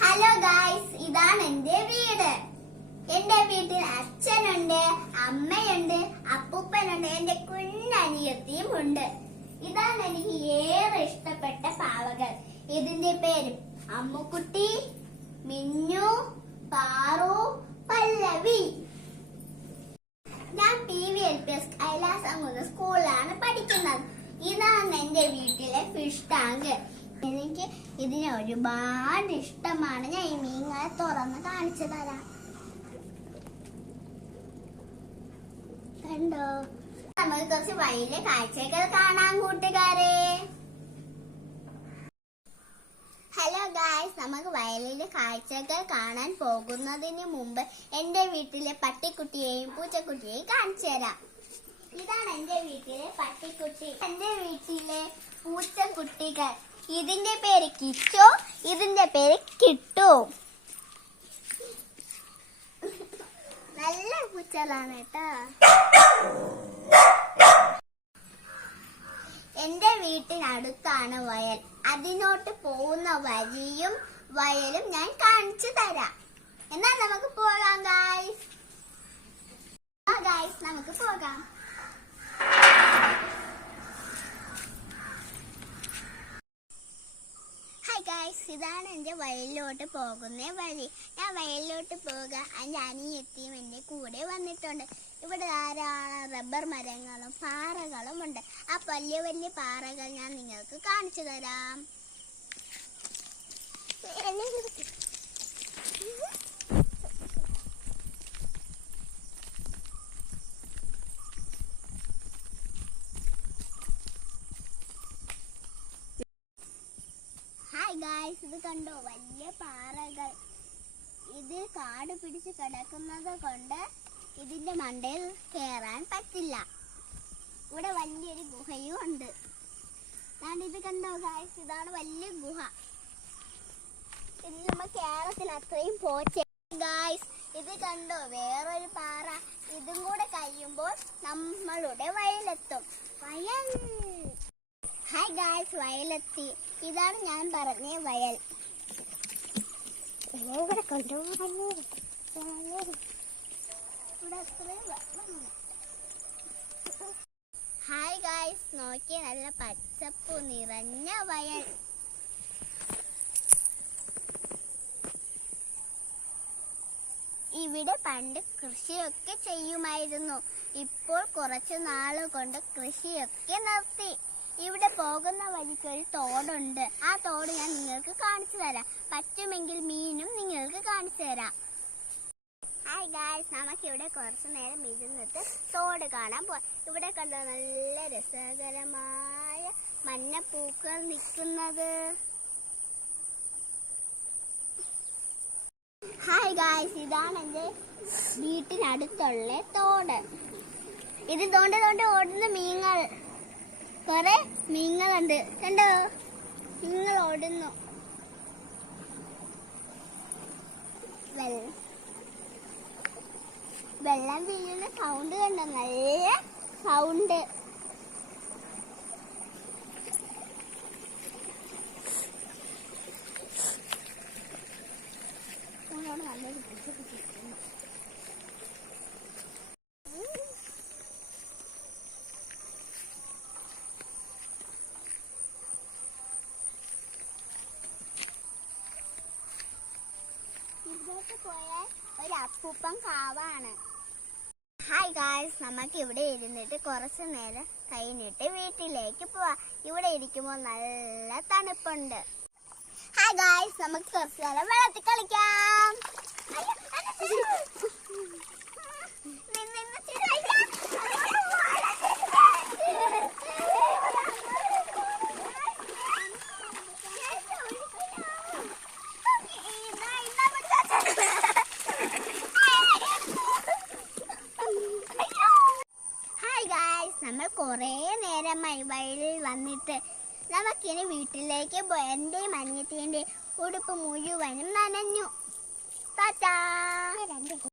Hello guys, ഇതാണ് എന്റെ വീട്. എന്റെ വീട്ടിൽ അച്ഛനുണ്ട്, അമ്മയുണ്ട്, അപ്പൂപ്പനുണ്ട്, എന്റെ കുഞ്ഞനിയത്തിയും ഉണ്ട്. ഇതാണ് എനിക്ക് ഏറെ ഇഷ്ടപ്പെട്ട പാവകൾ. ഇതിന്റെ പേര് അമ്മുക്കുട്ടി, മിന്നു, പാറു, പല്ലവി. ഞാൻ PVLPS കൈലാസംകുന്ന് സ്കൂളിലാണ് പഠിക്കുന്നത്. ഇതാണ് എന്റെ വീട്ടിലെ ഫിഷ് ടാങ്ക്. എനിക്ക് ഇതിനെ ഒരുപാട് ഇഷ്ടമാണ്. ഞാൻ ഈ മീനുകളെ തുറന്ന് കാണിച്ചു തരാം. കണ്ടോ? നമുക്ക് കുറച്ച് വഴിയിലെ കാഴ്ചകൾ കാണാം കൂട്ടുകാരെ. ഹലോ ഗായ്സ്, നമുക്ക് വയലിലെ കാഴ്ചകൾ കാണാൻ പോകുന്നതിന് മുമ്പ് എന്റെ വീട്ടിലെ പട്ടിക്കുട്ടിയെയും പൂച്ചക്കുട്ടിയെയും കാണിച്ചു തരാം. ഇതാണ് എന്റെ വീട്ടിലെ പട്ടിക്കുട്ടി, എന്റെ വീട്ടിലെ പൂച്ചക്കുട്ടികൾ. ഇതിന്റെ പേര് കിച്ചോ, ഇതിന്റെ പേര് കിട്ടു. നല്ല പൂച്ചകളാണ് കേട്ടോ. എന്റെ വീട്ടിനടുത്താണ് വയൽ. അതിനോട്ട് പോകുന്ന വഴിയും വയലും ഞാൻ കാണിച്ചു തരാം. എന്നാൽ നമുക്ക് പോകാം ഗായ്സ്. നമുക്ക് പോകാം. ഗായ്സ്, ഇതാണ് എന്റെ വയലിലോട്ട് പോകുന്ന വഴി. ഞാൻ വയലിലോട്ട് പോകാൻ എന്റെ അനിയത്തിയും എന്റെ കൂടെ വന്നിട്ടുണ്ട്. ഇവിടെ ധാരാളം റബ്ബർ മരങ്ങളും പാറകളും ഉണ്ട്. ആ വലിയ വലിയ പാറകൾ ഞാൻ നിങ്ങൾക്ക് കാണിച്ചു തരാം. ഗായ്സ്, ഇത് കണ്ടോ? വലിയ പാറകൾ. ഇത് കാട് പിടിച്ച് കിടക്കുന്നത് കൊണ്ട് ഇതിന്റെ മണ്ടയിൽ കയറാൻ പറ്റില്ല. ഇവിടെ വലിയൊരു ഗുഹയും ഉണ്ട്. ഇത് കണ്ടോ ഗായ്സ്? ഇതാണ് വലിയ ഗുഹ. ഇത് നമ്മൾ കേരളത്തിൽ അത്രയും പോച്ച. ഗായ്സ്, ഇത് കണ്ടോ? വേറൊരു പാറ. ഇതും കൂടെ കഴിയുമ്പോൾ നമ്മളുടെ വയലെത്തും. വയൽ. ഹായ് ഗായ്സ്, വയലെത്തി. ഇതാണ് ഞാൻ പറഞ്ഞ വയൽ. ഹായ് ഗായ്സ്, നോക്കിയ നല്ല പച്ചപ്പു നിറഞ്ഞ വയൽ. ഇവിടെ പണ്ട് കൃഷിയൊക്കെ ചെയ്യുമായിരുന്നു. ഇപ്പോൾ കുറച്ചു നാളുകൊണ്ട് കൃഷിയൊക്കെ നിർത്തി. ഇവിടെ പോകുന്ന വഴിക്ക് ഒരു തോടുണ്ട്. ആ തോട് ഞാൻ നിങ്ങൾക്ക് കാണിച്ചു തരാം. പറ്റുമെങ്കിൽ മീനും നിങ്ങൾക്ക് കാണിച്ചു തരാം. ഹായ് ഗായ്സ്, നമുക്കിവിടെ കുറച്ചു നേരം ഇരുന്നിട്ട് തോട് കാണാൻ പോവാം. ഇവിടെ കണ്ടോ നല്ല രസകരമായ മഞ്ഞപ്പൂക്കൾ നിൽക്കുന്നത്. ഹായ് ഗായ്സ്, ഇതാണ് എൻ്റെ വീട്ടിനടുത്തുള്ള തോട്. ഇത് തോണ്ട് ഓടുന്ന മീനുകൾ. കുറെ മീനുകളുണ്ട്. കണ്ടോ? മീനുകൾ ഓടുന്നു. വെള്ളം വീഴുന്ന സൗണ്ട് കണ്ടോ? നല്ല സൗണ്ട്. നല്ലൊരു പോയാൽ ഒരു അപ്പൂപ്പൻ കാവാണ്. ഹായ് ഗായ്സ്, നമുക്ക് ഇവിടെ ഇരുന്നിട്ട് കുറച്ചു നേരം കഴിഞ്ഞിട്ട് വീട്ടിലേക്ക് പോവാം. ഇവിടെ ഇരിക്കുമ്പോൾ നല്ല തണുപ്പുണ്ട്. ഹായ് ഗായ്സ്, നമുക്ക് കുറച്ചു നേരം വെള്ളത്തിൽ കളിക്കാം. നമ്മൾ കുറേ നേരമായി വയലിൽ വന്നിട്ട് നമുക്കിനി വീട്ടിലേക്ക് പോയി. എന്റെയും അനിയത്തിൻ്റെ ഉടുപ്പ് മുഴുവനും നനഞ്ഞു. ടാറ്റാ.